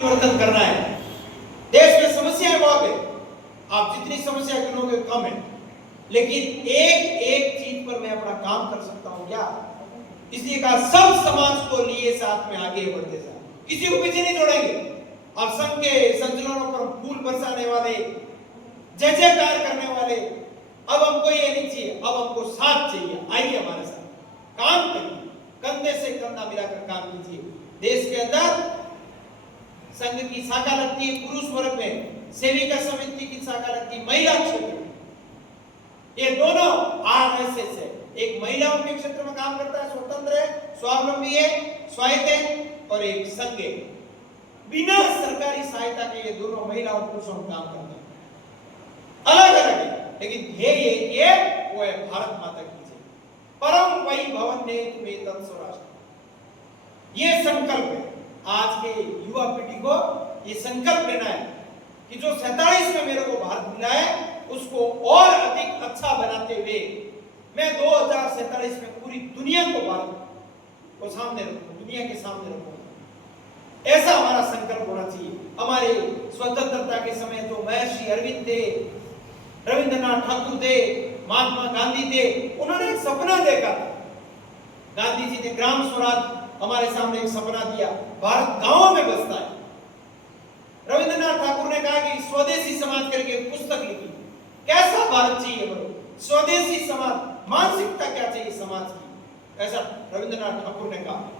परिवर्तन करना है। देश में समस्याएं बहुत है, आप जितनी समस्या गिनोगे कम है, लेकिन एक एक चीज पर मैं अपना काम कर सकता हूं क्या? इसलिए कहा सब समाज को लिए साथ में आगे बढ़ते जाए, किसी को पीछे नहीं छोड़ेंगे। अब संघ के संचलनों पर फूल बरसाने वाले, जय जयकार करने वाले, अब हमको ये नहीं चाहिए, अब हमको साथ चाहिए। आइए हमारे साथ काम करिए, कंधे से कंधा मिलाकर काम कीजिए। देश के अंदर संघ की शाखा लगती है पुरुष वर्ग में, सेविका समिति की शाखा लगती है महिला क्षेत्र में। ये दोनों आरएसएस है, एक महिलाओं के क्षेत्र में काम करता है, स्वतंत्र है, स्वावलंबी है, स्वायत्त है, और एक संघ है, बिना सरकारी सहायता के। ये दोनों महिलाओं पुरुषों में काम करते हैं, अलग अलग है, लेकिन ध्येय एक ही है, वो है भारत माता की जय, परम वही भवन ने तुम्हें तत् स्वराष्ट्र। ये संकल्प है आज के युवा पीढ़ी को, ये संकल्प लेना है कि जो 47 में मेरे को भारत मिला है उसको और अधिक अच्छा बनाते हुए मैं 2047 में पूरी दुनिया को भारत को सामने रखूं, दुनिया के सामने रखूं। ऐसा हमारा संकल्प होना चाहिए। हमारे स्वतंत्रता के समय तो महर्षि अरविंद थे, रविंद्रनाथ ठाकुर थे, महात्मा गांधी थे, उन्होंने एक सपना देखा था। गांधी जी ने ग्राम स्वराज हमारे सामने एक सपना दिया, भारत गांवों में बसता है। रविंद्रनाथ ठाकुर ने कहा कि स्वदेशी समाज करके एक पुस्तक लिखी, कैसा भारत चाहिए बोलो, स्वदेशी समाज, मानसिकता क्या चाहिए समाज की, ऐसा रविंद्रनाथ ठाकुर ने कहा।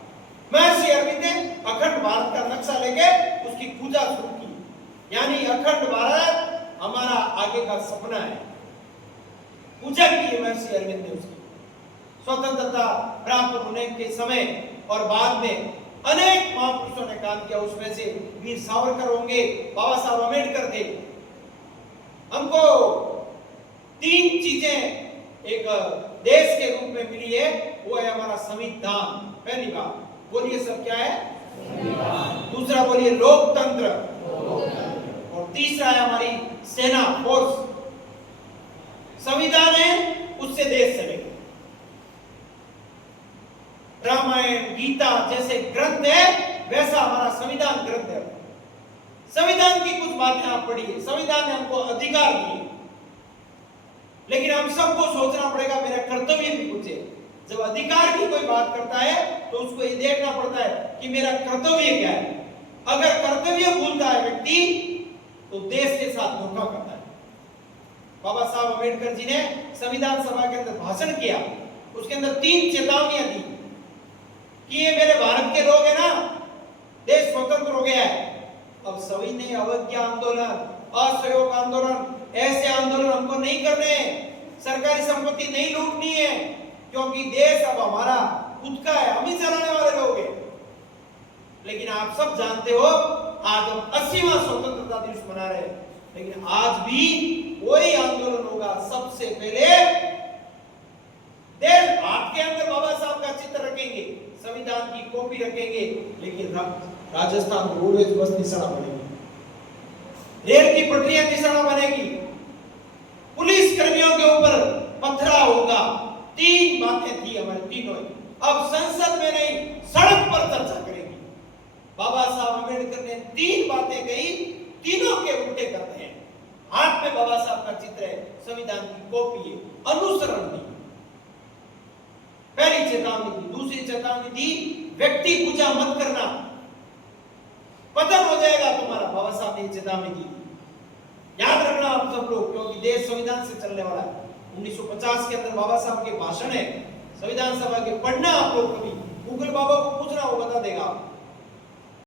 महर्षि अरविंद ने अखंड भारत का नक्शा लेके उसकी पूजा शुरू की, यानी अखंड भारत हमारा आगे का सपना है। पूजा की महर्षि अरविंद ने उसकी। स्वतंत्रता प्राप्त होने के समय और बाद में अनेक महापुरुषों ने काम किया, उसमें से वीर सावरकर होंगे, बाबा साहब अम्बेडकर थे। हमको 3 चीजें एक देश के रूप में मिली है, वो है हमारा संविधान, पहली बात। बोलिए सब क्या है? दूसरा बोलिए लोकतंत्र, और तीसरा है हमारी सेना, फोर्स। संविधान है, उससे देश चलेगा। रामायण गीता जैसे ग्रंथ है, वैसा हमारा संविधान ग्रंथ है। संविधान की कुछ बातें आप पढ़िए, संविधान ने हमको अधिकार दिए, लेकिन हम सबको सोचना पड़ेगा मेरा कर्तव्य भी कुछ है। जब अधिकार की कोई बात करता है तो उसको ये देखना पड़ता है कि मेरा कर्तव्य क्या है। अगर कर्तव्य भूलता है व्यक्ति तो देश के साथ धोखा करता है। बाबा साहब अम्बेडकर जी ने संविधान सभा के अंदर भाषण किया, उसके अंदर 3 चेतावनियां दी कि ये मेरे भारत के लोग है ना, देश स्वतंत्र हो गया है, अब सविनय अवज्ञा आंदोलन, असहयोग आंदोलन, ऐसे आंदोलन हमको नहीं करने हैं, सरकारी संपत्ति नहीं लूटनी है, क्योंकि देश अब हमारा खुद का है, हम ही चलाने वाले लोग हैं। लेकिन आप सब जानते हो आज हम 80वां स्वतंत्रता दिवस मना रहे हैं, लेकिन आज भी वही आंदोलन होगा। सबसे पहले देश हाथ के अंदर बाबा साहब का चित्र रखेंगे, संविधान की कॉपी रखेंगे, लेकिन राजस्थान रोडवेज बस निशाना बनेगी, रेल की पटरियां निशाना बनेगी, पुलिस कर्मियों के ऊपर पथराव होगा। 3 बातें थी हमारी, तीनों। अब संसद में नहीं, सड़क पर चर्चा करेंगे। बाबा साहब अम्बेडकर ने 3 बातें कही, तीनों के उल्टे करते हैं। हाथ में बाबा साहब का चित्र है, संविधान की कॉपी है, अनुसरण नहीं। पहली चेतावनी दी। दूसरी चेतावनी दी, व्यक्ति पूजा मत करना, पतन हो जाएगा तुम्हारा। बाबा साहब ने चेतावनी दी, याद रखना आप सब लोग, क्योंकि देश संविधान से चलने वाला है। 1950 के अंदर बाबा साहब के भाषण है, संविधान सभा के, पढ़ना आप लोग कभी, गूगल बाबा को पूछना, वो बता देगा।